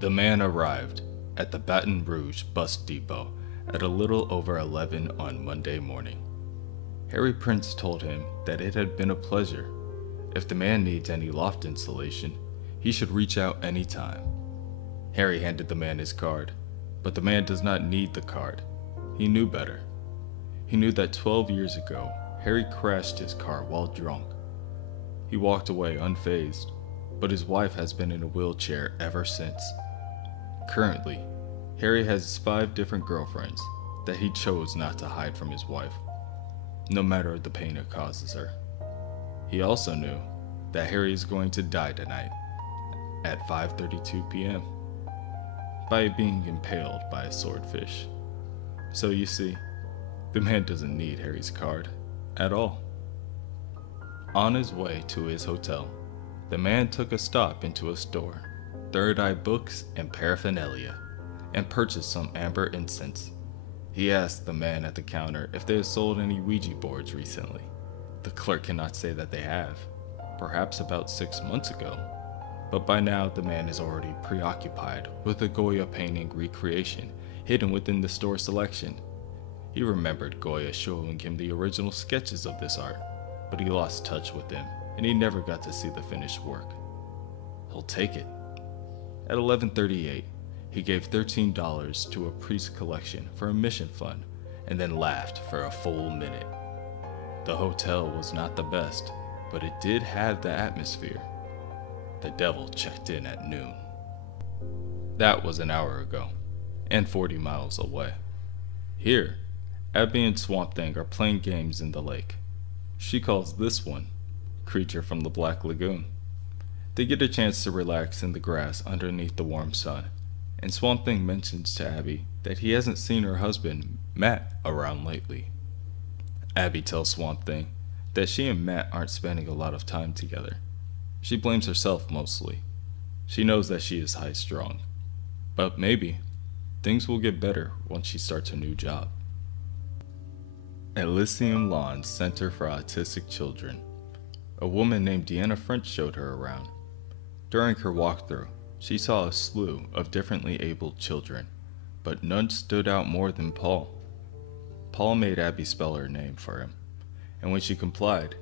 The man arrived at the Baton Rouge bus depot at a little over 11 on Monday morning. Harry Prince told him that it had been a pleasure. If the man needs any loft insulation, he should reach out anytime. Harry handed the man his card, but the man does not need the card. He knew better. He knew that 12 years ago, Harry crashed his car while drunk. He walked away unfazed, but his wife has been in a wheelchair ever since. Currently, Harry has 5 different girlfriends that he chose not to hide from his wife, no matter the pain it causes her. He also knew that Harry is going to die tonight at 5:32 p.m. by being impaled by a swordfish. So you see, the man doesn't need Harry's card at all. On his way to his hotel, the man took a stop into a store, Third Eye Books and Paraphernalia, and purchased some amber incense. He asked the man at the counter if they had sold any Ouija boards recently. The clerk cannot say that they have, perhaps about 6 months ago, but by now the man is already preoccupied with a Goya painting recreation hidden within the store selection. He remembered Goya showing him the original sketches of this art, but he lost touch with them and he never got to see the finished work. He'll take it. At 11:38, he gave $13 to a priest collection for a mission fund and then laughed for a full minute. The hotel was not the best, but it did have the atmosphere. The devil checked in at noon. That was an hour ago, and 40 miles away. Here, Abby and Swamp Thing are playing games in the lake. She calls this one Creature from the Black Lagoon. They get a chance to relax in the grass underneath the warm sun, and Swamp Thing mentions to Abby that he hasn't seen her husband, Matt, around lately. Abby tells Swamp Thing that she and Matt aren't spending a lot of time together. She blames herself mostly. She knows that she is high-strung, but maybe things will get better once she starts a new job. Elysium Lawn's Center for Autistic Children. A woman named Deanna French showed her around. During her walkthrough, she saw a slew of differently abled children, but none stood out more than Paul. Paul made Abby spell her name for him, and when she complied,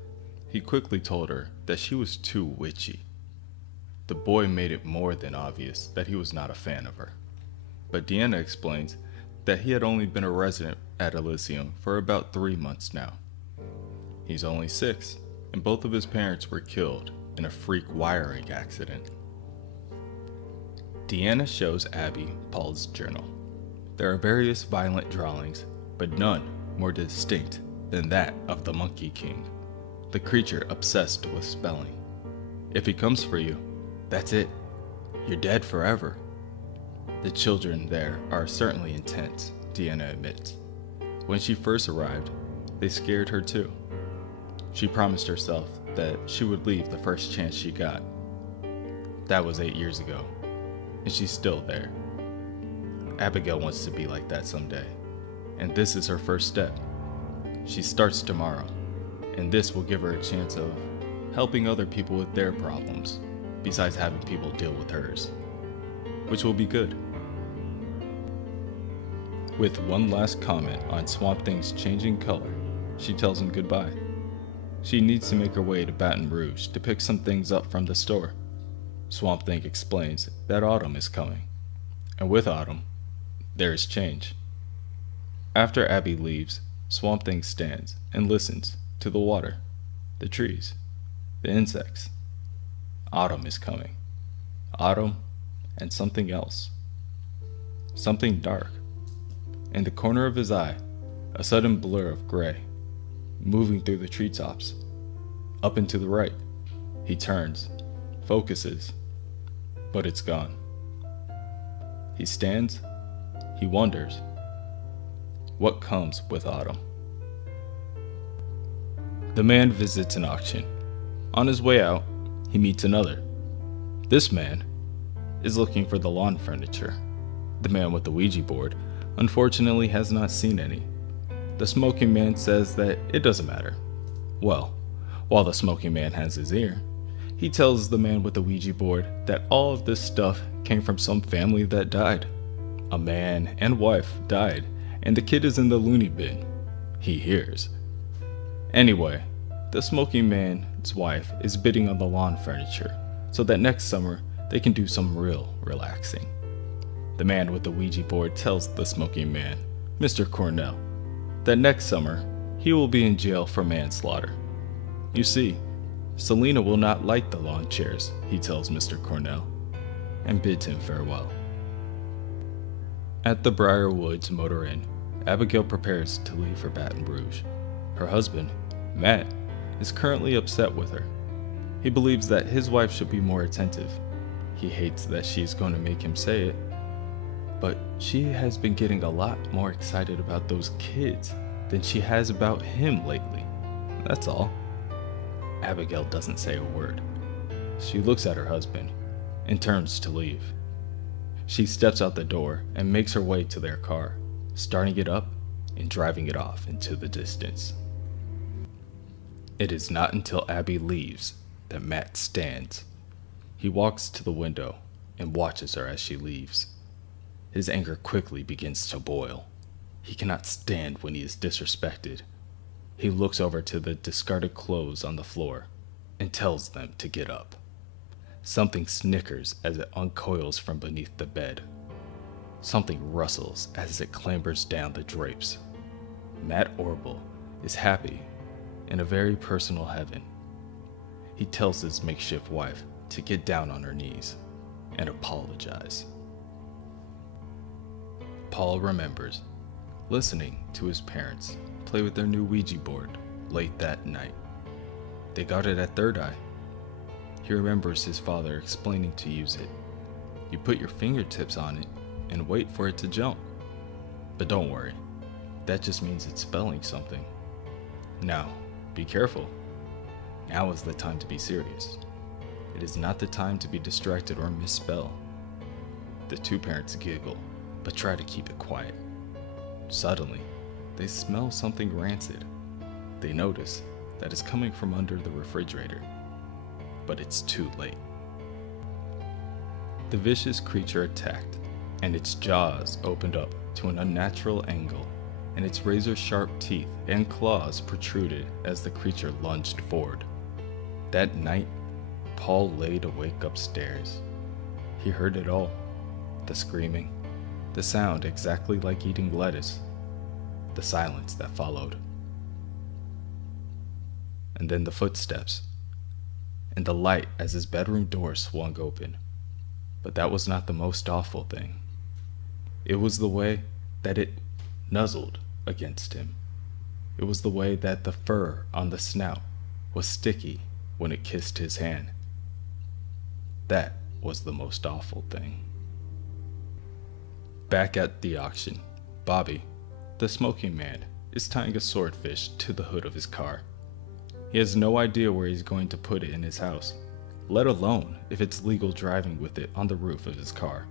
he quickly told her that she was too witchy. The boy made it more than obvious that he was not a fan of her, but Deanna explains that he had only been a resident at Elysium for about 3 months now. He's only 6, and both of his parents were killed in a freak wiring accident. Deanna shows Abby Paul's journal. There are various violent drawings, but none more distinct than that of the Monkey King, the creature obsessed with spelling. If he comes for you, that's it. You're dead forever. The children there are certainly intense, Deanna admits. When she first arrived, they scared her too. She promised herself that she would leave the first chance she got. That was 8 years ago, and she's still there. Abigail wants to be like that someday, and this is her first step. She starts tomorrow, and this will give her a chance of helping other people with their problems, besides having people deal with hers, which will be good. With one last comment on Swamp Thing's changing color, she tells him goodbye. She needs to make her way to Baton Rouge to pick some things up from the store. Swamp Thing explains that autumn is coming, and with autumn, there is change. After Abby leaves, Swamp Thing stands and listens to the water, the trees, the insects. Autumn is coming. Autumn and something else. Something dark. In the corner of his eye, a sudden blur of gray, moving through the treetops. Up and to the right, he turns, focuses, but it's gone. He stands, he wonders, what comes with autumn? The man visits an auction. On his way out, he meets another. This man is looking for the lawn furniture. The man with the Ouija board unfortunately has not seen any. The smoking man says that it doesn't matter. Well, while the smoking man has his ear, He tells the man with the Ouija board that all of this stuff came from some family that died. A man and wife died, and the kid is in the loony bin. He hears. Anyway, the smoking man's wife is bidding on the lawn furniture so that next summer they can do some real relaxing. The man with the Ouija board tells the smoking man, Mr. Cornell, that next summer he will be in jail for manslaughter. You see, Selena will not like the lawn chairs, he tells Mr. Cornell, and bids him farewell. At the Briar Woods Motor Inn, Abigail prepares to leave for Baton Rouge. Her husband, Matt, is currently upset with her. He believes that his wife should be more attentive. He hates that she's going to make him say it, but she has been getting a lot more excited about those kids than she has about him lately. That's all. Abigail doesn't say a word. She looks at her husband and turns to leave. She steps out the door and makes her way to their car, starting it up and driving it off into the distance. It is not until Abby leaves that Matt stands. He walks to the window and watches her as she leaves. His anger quickly begins to boil. He cannot stand when he is disrespected. He looks over to the discarded clothes on the floor and tells them to get up. Something snickers as it uncoils from beneath the bed. Something rustles as it clambers down the drapes. Matt Orville is happy in a very personal heaven. He tells his makeshift wife to get down on her knees and apologize. Paul remembers listening to his parents play with their new Ouija board late that night. They got it at Third Eye. He remembers his father explaining to use it. You put your fingertips on it and wait for it to jump. But don't worry, that just means it's spelling something. Now, be careful. Now is the time to be serious. It is not the time to be distracted or misspell. The two parents giggle, but try to keep it quiet. Suddenly, they smell something rancid. They notice that it's coming from under the refrigerator, but it's too late. The vicious creature attacked, and its jaws opened up to an unnatural angle, and its razor-sharp teeth and claws protruded as the creature lunged forward. That night, Paul laid awake upstairs. He heard it all. The screaming, the sound exactly like eating lettuce, the silence that followed. And then the footsteps, and the light as his bedroom door swung open. But that was not the most awful thing. It was the way that it nuzzled against him. It was the way that the fur on the snout was sticky when it kissed his hand. That was the most awful thing. Back at the auction, Bobby, the smoking man, is tying a swordfish to the hood of his car. He has no idea where he's going to put it in his house, let alone if it's legal driving with it on the roof of his car.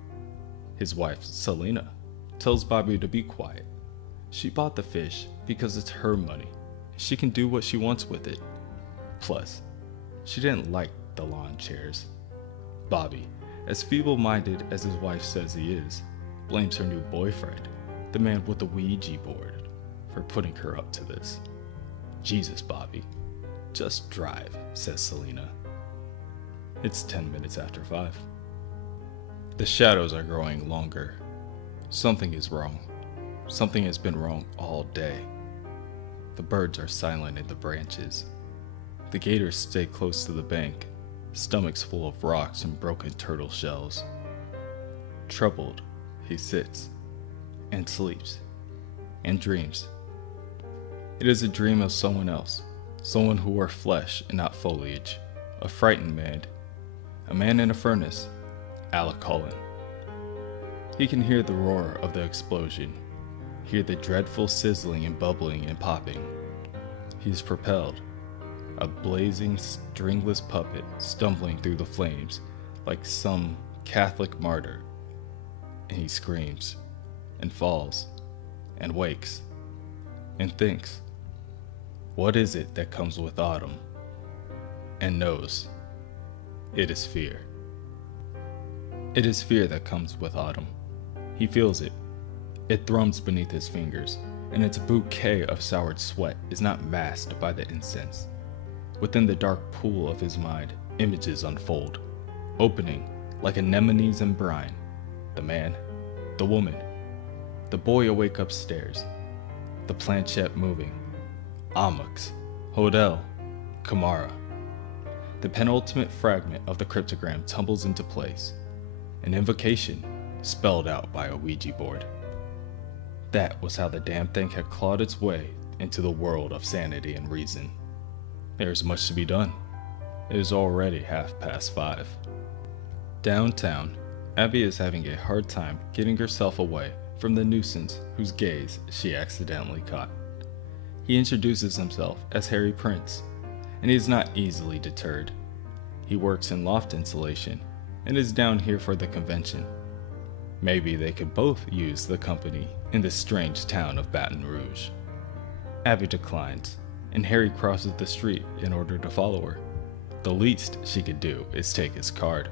His wife, Selena, tells Bobby to be quiet. She bought the fish because it's her money. She can do what she wants with it. Plus, she didn't like the lawn chairs. Bobby, as feeble-minded as his wife says he is, blames her new boyfriend, the man with the Ouija board, for putting her up to this. Jesus, Bobby. Just drive, says Selena. It's 10 minutes after 5. The shadows are growing longer. Something is wrong. Something has been wrong all day. The birds are silent in the branches. The gators stay close to the bank, stomachs full of rocks and broken turtle shells. Troubled, he sits and sleeps and dreams. It is a dream of someone else, someone who wore flesh and not foliage, a frightened man, a man in a furnace, Alec Cullen. He can hear the roar of the explosion, hear the dreadful sizzling and bubbling and popping. He is propelled, a blazing, stringless puppet stumbling through the flames like some Catholic martyr, and he screams and falls and wakes and thinks, what is it that comes with autumn? And knows it is fear. It is fear that comes with autumn. He feels it. It thrums beneath his fingers, and its bouquet of soured sweat is not masked by the incense. Within the dark pool of his mind, images unfold, opening like anemones in brine. The man, the woman, the boy awake upstairs, the planchette moving, Amux, Hodel, Kamara. The penultimate fragment of the cryptogram tumbles into place, an invocation spelled out by a Ouija board. That was how the damn thing had clawed its way into the world of sanity and reason. There is much to be done. It is already 5:30. Downtown, Abby is having a hard time getting herself away from the nuisance whose gaze she accidentally caught. He introduces himself as Harry Prince, and he is not easily deterred. He works in loft insulation and is down here for the convention. Maybe they could both use the company in this strange town of Baton Rouge. Abby declines, and Harry crosses the street in order to follow her. The least she could do is take his card.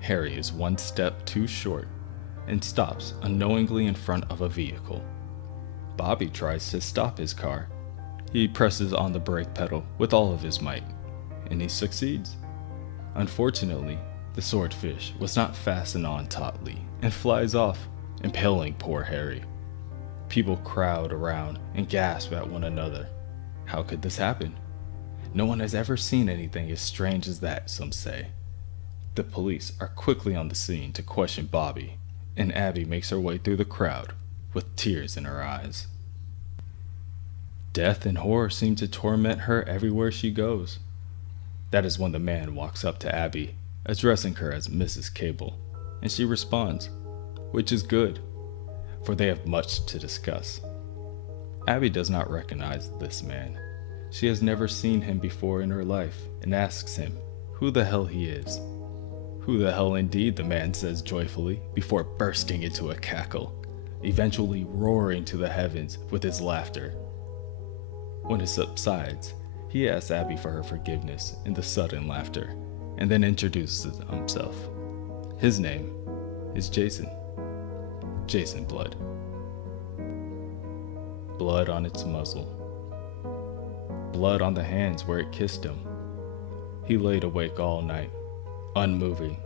Harry is one step too short and stops unknowingly in front of a vehicle. Bobby tries to stop his car. He presses on the brake pedal with all of his might, and he succeeds. Unfortunately, the swordfish was not fastened on tautly and flies off, impaling poor Harry. People crowd around and gasp at one another. How could this happen? No one has ever seen anything as strange as that, some say. The police are quickly on the scene to question Bobby, and Abby makes her way through the crowd with tears in her eyes. Death and horror seem to torment her everywhere she goes. That is when the man walks up to Abby, addressing her as Mrs. Cable, and she responds, which is good, for they have much to discuss. Abby does not recognize this man. She has never seen him before in her life and asks him who the hell he is. Who the hell indeed, the man says joyfully before bursting into a cackle, eventually roaring to the heavens with his laughter. When it subsides, he asks Abby for her forgiveness in the sudden laughter, and then introduces himself. His name is Jason. Jason Blood. Blood on its muzzle. Blood on the hands where it kissed him. He laid awake all night, unmoving.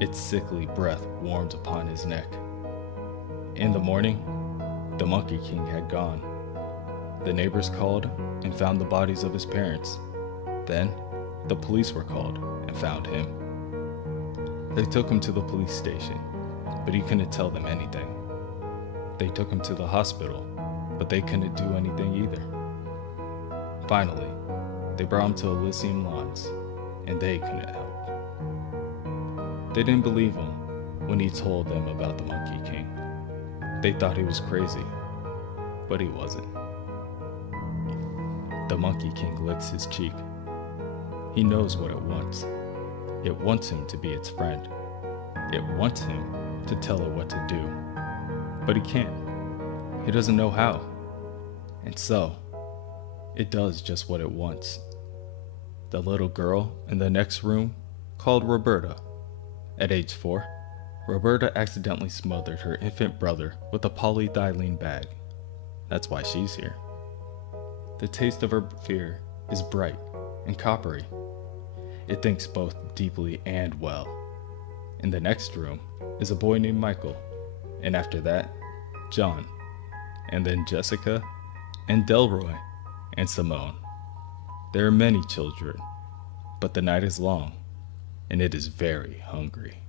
Its sickly breath warmed upon his neck. In the morning, the Monkey King had gone. The neighbors called and found the bodies of his parents. Then, the police were called and found him. They took him to the police station, but he couldn't tell them anything. They took him to the hospital, but they couldn't do anything either. Finally, they brought him to Elysium Lawns, and they couldn't help. They didn't believe him when he told them about the Monkey King. They thought he was crazy, but he wasn't. The Monkey King licks his cheek. He knows what it wants. It wants him to be its friend. It wants him to tell it what to do. But he can't. He doesn't know how. And so, it does just what it wants. The little girl in the next room, called Roberta. At age 4, Roberta accidentally smothered her infant brother with a polyethylene bag. That's why she's here. The taste of her fear is bright and coppery. It thinks both deeply and well. In the next room is a boy named Michael, and after that, John, and then Jessica, and Delroy, and Simone. There are many children, but the night is long, and it is very hungry.